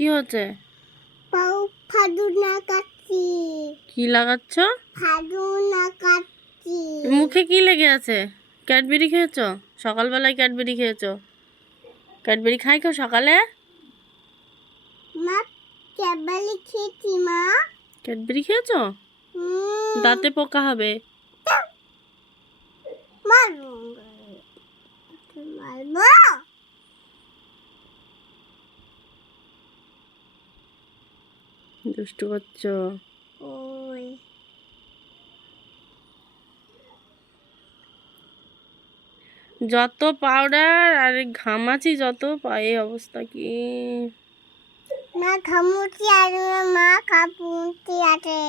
কি হচ্ছে? ফাদু লাগাচ্ছি। কি লাগাচ্ছ? ফাদু লাগাচ্ছি। মুখে কি লেগে আছে? ক্যাডবেরি খেয়েছো? সকালবেলায় ক্যাডবেরি খেয়েছো? ক্যাডবেরি খাই কেউ সকালে? মা ক্যাডবেরি খেয়েছি মা। ক্যাডবেরি খেয়েছো? দাঁতে পোকা হবে। মারবো। মারবো। দুষ্টু করছো। ওই যত পাউডার আর ঘামাচি যত পায়ে অবস্থা কি। মা ঘামুচি আছে মা কাপুচি আছে।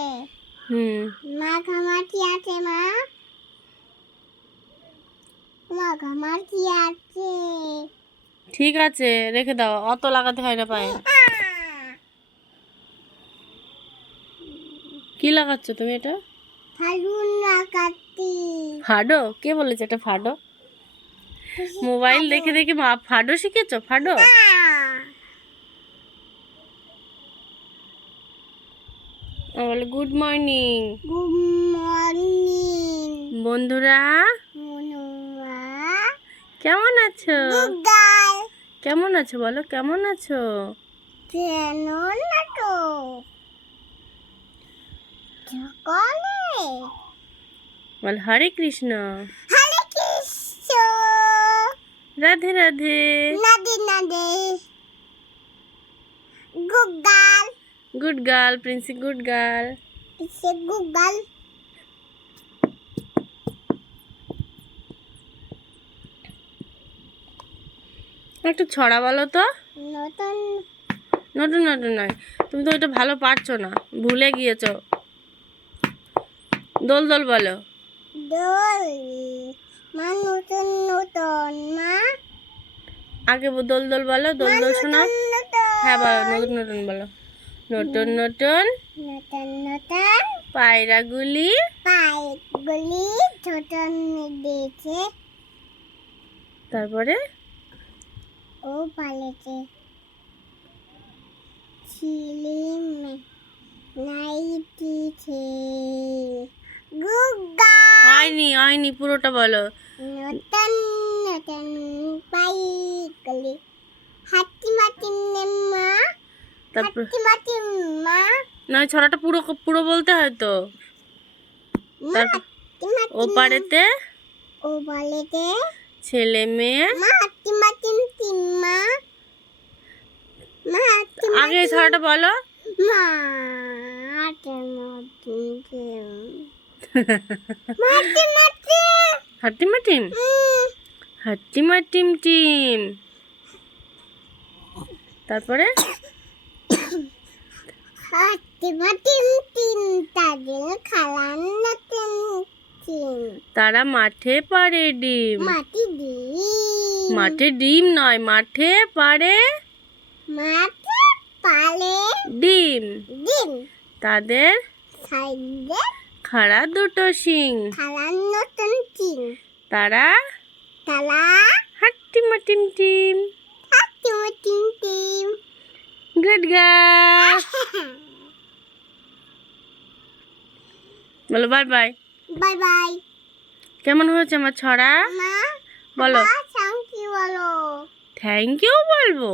মা ঘামাচি আছে মা। মা ঘামাচি আছে। ঠিক আছে রেখে দাও, অত লাগাতে হয় না পায়ে। কি লাগাচ্ছ তুমি এটা? ফাদু লাগাচ্ছি। ফাডো? কে বলেছে এটা ফাডো? মোবাইল দেখে দেখে মা ফাডো শিখেছো? ফাডো বলে গুড মর্নিং। গুড মর্নিং বন্ধুরা মনুয়া। কেমন আছো? Good girl. কেমন আছো বলো, কেমন আছো? কেন না তো সকালে বল হরে কৃষ্ণ। হরে কৃষ্ণ। রাধে রাধে। নাদে নাদে। Good girl. Good girl Princy, good girl. সে গুড গার্ল। একটু ছড়া বলো তো। নতুন নতুন নতুন নয়, তুমি তো এটা ভালো পারছো না, ভুলে গিয়েছো। দোল দোল বলো। দোল মা নতুন নতুন মা। আগে দোল দোল বলো, দোল দোল শোনাও। হ্যাঁ বলো, নতুন নতুন বলো। নতুন নতুন নতুন নতুন পায়রাগুলি পাইপগুলি ছোট দিয়েছে। তারপরে ও পালেছে ছিলিম নাইটিছে গুগা। হয়নি হয়নি, পুরোটা বলো। নতুন নতুন পাইপগুলি হাতি মাটি মা। তারপর হাতি মাটি মা। নয়, ছড়াটা পুরো পুরো বলতে হয় তো। তারপর ওপারেতে ও বলেতে ছেলে মেয়ে। মা হাতি মাটি মা। মা হাতি আগে এই ছড়াটা বলো। মা হাতি মাটি মা হাতি মাটি হাট্টিমা টিম, হাট্টিমা টিম টিম। তারপরে হাতি মাটি তাদের খালান নতুন টিম। তারা মাঠে পারে ডিম। মাটি দি মাঠে ডিম নয়, মাঠে পারে মাটি পালে ডিম। ডিম। তাদের সাইডে খাড়া দুটো শিং। খালান নতুন টিম। তারা তালা হাট্টিমা টিম টিম। হাতি মাটি টিম। Good girl. বলো বাই বাই। Bye bye. কেমন হয়েছে আমার ছড়া? মা বলো থ্যাংক ইউ বলো। থ্যাংক ইউ বলবো?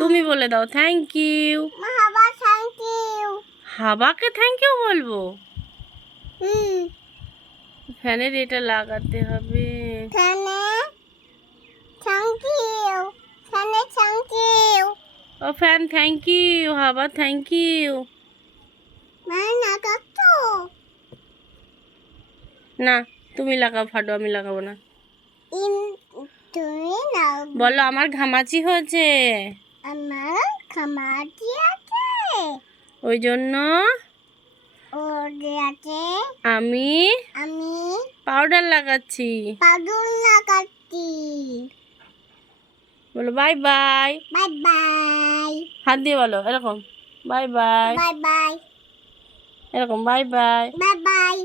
তুমি বলে দাও থ্যাংক ইউ। মা আবার থ্যাংক ইউ। হাবাকে থ্যাংক ইউ বলবো? ফ্যানের এটা লাগাতে হবে। ফ্যানে থ্যাংক ইউ। ফ্যানে থ্যাংক ইউ। ও ফ্যান থ্যাংক ইউ, হাবা থ্যাংক ইউ। মা লাগাতো না তুমি লাগাও ফাডো, আমি লাগাবো না। তুমি নাও। বলো আমার ঘামাচি হয়েছে, আমার খামাটি আছে ওই জন্য ওরে আছে আমি আমি পাউডার লাগাচ্ছি। পাগল লাগাচ্ছি। বলো বাই বাই। Bye by. হাত দিয়ে বলো এরকম বাই বাই। Bye by. এরকম বাই বাই। Bye by.